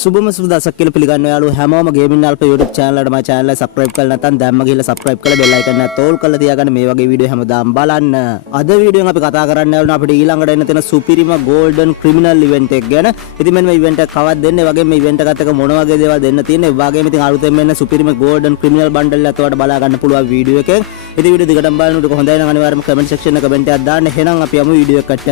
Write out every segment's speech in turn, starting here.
සුබම සුබදසක් කියලා පිළිගන්න යාළුවෝ හැමෝම ගේමින් අල්ප YouTube channel එකට මම channel එක subscribe කරලා නැත්නම් දැම්ම ගිහලා subscribe කරලා bell icon එක තෝල් කරලා තියාගන්න මේ වගේ වීඩියෝ හැමදාම බලන්න. අද වීඩියෝ එකෙන් අපි කතා කරන්න යාළුවෝ අපිට ඊළඟට එන්න තියෙන සුපිරිම golden criminal event එක ගැන. ඉතින් මෙන්න මේ event එක කවද්ද දෙන්නේ වගේ මේ event එකත් එක්ක මොන වගේ දේවල් දෙන්න තියෙන්නේ. ඒ වගේම ඉතින් අලුතෙන් මෙන්න සුපිරිම golden criminal bundle එකත් ඔයාලට බලා ගන්න පුළුවන් වීඩියෝ එකෙන්. ඉතින් වීඩියෝ දිගටම බලනකොට හොඳයි නම් අනිවාර්යයෙන්ම comment section එක comment එකක් දාන්න. එහෙනම් අපි යමු වීඩියෝ එකට.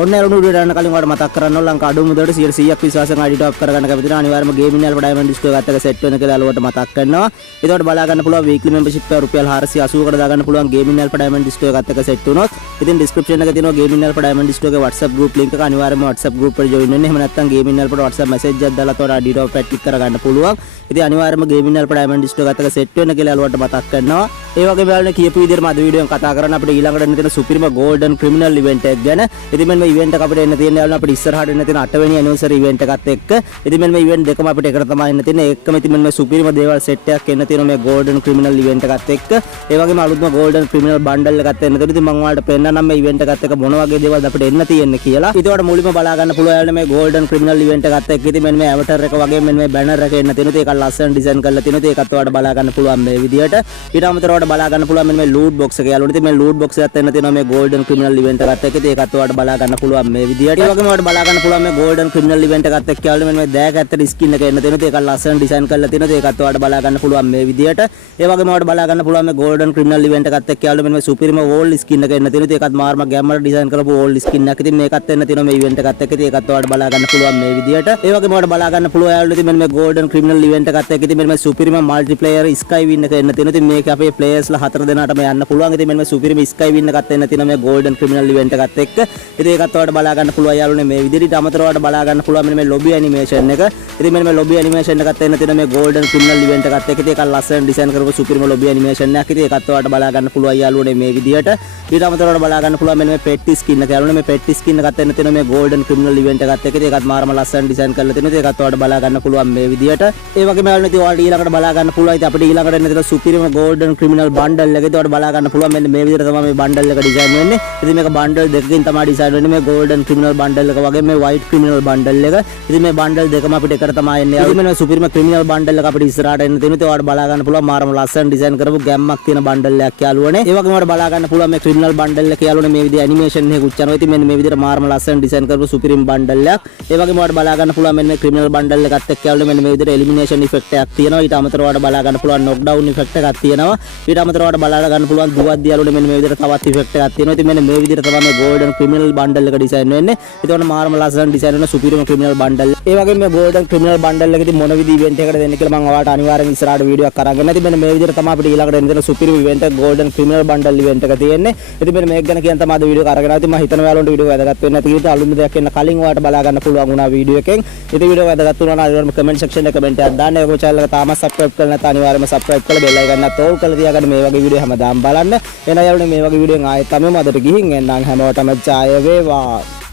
ඔන්න යාළුවෝ වීඩියෝ යන්න කලින් ඔයාලට මතක් කරන්න ඕන ලංකා අඩු මුදලට 100ක් විශ්වාසයෙන් ID top කරගන්න කැමති නම් අනිවාර්යයෙන්ම ගේමින් යාළුවෝ ඩයමන්ඩ් ඩිස්කෝ එකත් එක්ක සෙට් වෙන කියලා යාළුවට මතක් කරනවා. ඒකට බලා ගන්න පුළුවන් weekly membership එක රුපියල් 480කට දා ගන්න පුළුවන් ගේමින් යාළුවෝ ඩයමන්ඩ් ඩිස්කෝ එකත් එක්ක සෙට් වුණොත්. ඉතින් description එකේ තියෙනවා ගේමින් යාළුවෝ ඩයමන්ඩ් ඩිස්කෝ එකේ WhatsApp group link එක අනිවාර්යයෙන්ම WhatsApp group එකට join වෙන්න. එහෙම නැත්නම් ගේමින් යාළුවෝ WhatsApp message එකක් දාලා තෝරා ID top එක click කරගන්න පුළුවන්. ඉතින් අනිවාර්යයෙන්ම ගේමින් යාළුවෝ ඩයමන්ඩ් ඩිස්කෝ එකත් එක්ක සෙට් වෙන්න කියලා යාළුවට මතක් කරනවා. ඒ වගේම යාළුවනේ කියපු විදිහටම අද වීඩියෝ එකෙන් කතා කරන්න අපිට ඊළඟට එන්න තියෙන සුපිරිම golden criminal event එක ගැන. ඉතින් මෙන්න මේ event එක අපිට එන්න තියෙන යාළුවනේ අපිට ඉස්සරහට එන්න තියෙන 8 වෙනි anniversary event එකත් එක්ක. ඉතින් මෙන්න මේ event දෙකම අපිට එකට තමයි එන්න තියෙන්නේ. ඒකම ඉතින් මෙන්න මේ සුපිරිම දේවල් set එකක් එන්න තියෙනවා මේ golden criminal event එකත් එක්ක. ඒ වගේම අලුත්ම golden criminal bundle එකත් එන්න තියෙනවා. ඉතින් මම ඔයාලට පෙන්නන්නම් මේ event එකත් එක්ක මොන වගේ දේවල්ද අපිට එන්න තියෙන්නේ කියලා. ඊට වඩා මුලින්ම බලා ගන්න පුළුවන් යාළුවනේ මේ golden criminal event එකත් එක්ක. ඉතින් මෙන්න මේ avatar එක වගේ මෙන්න මේ banner එක එන්න තියෙනවා. ඒක ලස්සන design කරලා තියෙනවා. ඒකත් ඔයාලට බලා ගන්න පුළුවන් මේ විදියට. ඊට අමතරව ඔයාලට බලා ගන්න පුළුවන් මෙන්න මේ loot box එක යාළුවනේ. ඉතින් මේ loot box එකත් එන්න තියෙනවා මේ golden criminal event එකත් එක්ක. ඒකත් ඔයාලට බලා ගන්න පුළුවන් මේ විදියට. ඒ වගේම ඔයාලට බලා ගන්න පුළුවන් මේ golden criminal event එකත් එක්ක යාළුවනේ මෙන්න මේ දෑක ඇත්තට skin එක එන්න තියෙනවා. ඒක ලස්සන design කරලා තියෙනවා. ඒකත් ඔයාලට බලා ගන්න පුළුවන් මේ විදියට. ඒ වගේම ඔයාලට බලා ගන්න පුළුවන් මේ golden criminal event එකත් එක්ක යාළුවනේ මෙන්න මේ සුපිරිම wall skin එක එන්න තියෙනවා. ඒකත් මාර්ම ගැම්මට design කරපු wall skin එකක්. ඉතින් මේකත් එන්න තියෙනවා මේ event එකත් එක්ක. ඒකත් ඔයාලට බලා ගන්න පුළුවන් මේ විදියට. ඒ වගේම ඔයාලට බලා ගන්න පුළුවන් යාළුවනේ ඉතින් මෙන්න මේ golden criminal event එකත් එක්ක ඉතින් මෙන්න මේ සුපිරිම multiplayer sky win එක එන්න තියෙනවා. ඉතින් මේක අපේ players ලා 4 දෙනාටම යන්න පුළුවන්. ඉතින් මෙන්න මේ සුපිරිම sky win එකත් එන්න තියෙනවා මේ golden criminal event එකත් එක්ක. ඉතින් ඒකත් ඔයාලට බලා ගන්න පුළුවන් යාළුවනේ මේ විදිහට. අමතරව ඔයාලට බලා ගන්න පුළුවන් මෙන්න මේ lobby animation එක. ඉතින් මෙන්න මේ lobby animation එකත් එන්න තියෙනවා මේ golden criminal event එකත් එක්ක. ඒක ලස්සන design කරපු සුපිරිම lobby animation එකක්. ඉතින් ඒකත් ඔයාලට බලා ගන්න පුළුවන් යාළුවනේ මේ විදිහට. ඊට අමතරව ඔයාලට බලා ගන්න පුළුවන් මෙන්න මේ pet skin එක යාළුවනේ. මේ pet skin එකත් එන්න තියෙනවා මේ golden criminal event එකත් එක්ක. ඒකත් මාරම ලස්සන design කරලා තියෙනවා. ඒකත් ඔයාලට බලා ගන්න පුළුවන් මේ විදිහට. ඒ වගේම යාළුවනේ ඉතින් ඔයාලට ඊළඟට බලා ගන්න පුළුවන්. ඉතින් අපිට ඊළඟට එන්න තියෙන සුපිරිම golden criminal bundle එක. ඒකට බලා ගන්න පුළුවන් මෙන්න මේ විදිහට තමයි මේ bundle එක design වෙන්නේ. ඉතින් මේක bundle දෙකකින් තමයි design වෙන්නේ. මේ golden criminal bundle එක වගේ මේ white criminal bundle එක. ඉතින් මේ bundle දෙකම අපිට එකට තමයි එන්නේ. ඉතින් මේ සුපිරිම criminal bundle එක අපිට ඉස්සරහට එන්න තියෙනවා. ඉතින් ඔයාලට බලා ගන්න පුළුවන් මාරම ලස්සන design කරපු ගැම්මක් තියෙන bundle එකක් යාළුවනේ. ඒ වගේම ඔයාලට බලා ගන්න පුළුවන් මේ criminal bundle එක යාළුවනේ මේ විදිහේ animation එකක් උච්චාරනවා. ඉතින් මෙන්න මේ විදිහට මාරම ලස්සන design කරපු සුපිරිම bundle එකක්. ඒ වගේම ඔයාලට බලා ගන්න පුළුවන් මෙන්න මේ criminal bundle එකත් එක්ක යාළුවනේ මෙන්න මේ විදිහට elimination effect එකක් තියෙනවා. ඊට අමතරව ඔයාලට බලා ගන්න පුළුවන් knockdown effect එකක් තියෙනවා. ඊට අමතරව ඔයාලට බලා ගන්න පුළුවන් දුවද්දී යාළුවනේ මෙන්න මේ විදිහට තවත් effect එකක් තියෙනවා. ඉතින් මෙන්න මේ විදිහට තමයි මේ golden criminal bundle එක design වෙන්නේ. ඒතකොට මාරම ලස්සන design වෙන සුපිරිම criminal bundle. ඒ වගේම මේ golden criminal bundle එකේදී මොන විදිහේ event එකකට දෙන්න කියලා මම ඔයාලට අනිවාර්යෙන් ඉස්සරහට වීඩියෝ එකක් අරගෙන ඉතින් මෙන්න මේ විදිහට තමයි අපිට ඊළඟට එන්න දෙන සුපිරිම event එක golden criminal bundle event එක තියෙන්නේ. ඉතින් මෙන්න මේක ගැන කියන්න තමයි අද වීඩියෝ එක අරගෙන ආවේ. ඉතින් මම හිතනවා ඔයාලට වීඩියෝ එක වැදගත් වෙන්න ඇති කියලා. අලුත් දෙයක් එන්න කලින් ඔයාලට බලා ගන්න පුළුවන් වුණා වීඩියෝ එකෙන්. ඉතින් වීඩියෝ එක වැදගත් වුණා නම් අනිවාර්යයෙන්ම comment section එකේ comment එකක් දාන්න. ඔයගොල්ලෝ channel එක තාමත් subscribe කරලා නැත්නම් අනිවාර්යයෙන්ම subscribe කරලා bell icon එක තෝල් කරලා තියාගන්න මේ වගේ වීඩියෝ හැමදාම බලන්න. එහෙනම් යාළුවනේ මේ වගේ වීඩියෝ එකෙන් ආයෙත් තමයි මදට ගිහින් එන්නම් හැමෝටම ජය වේවා.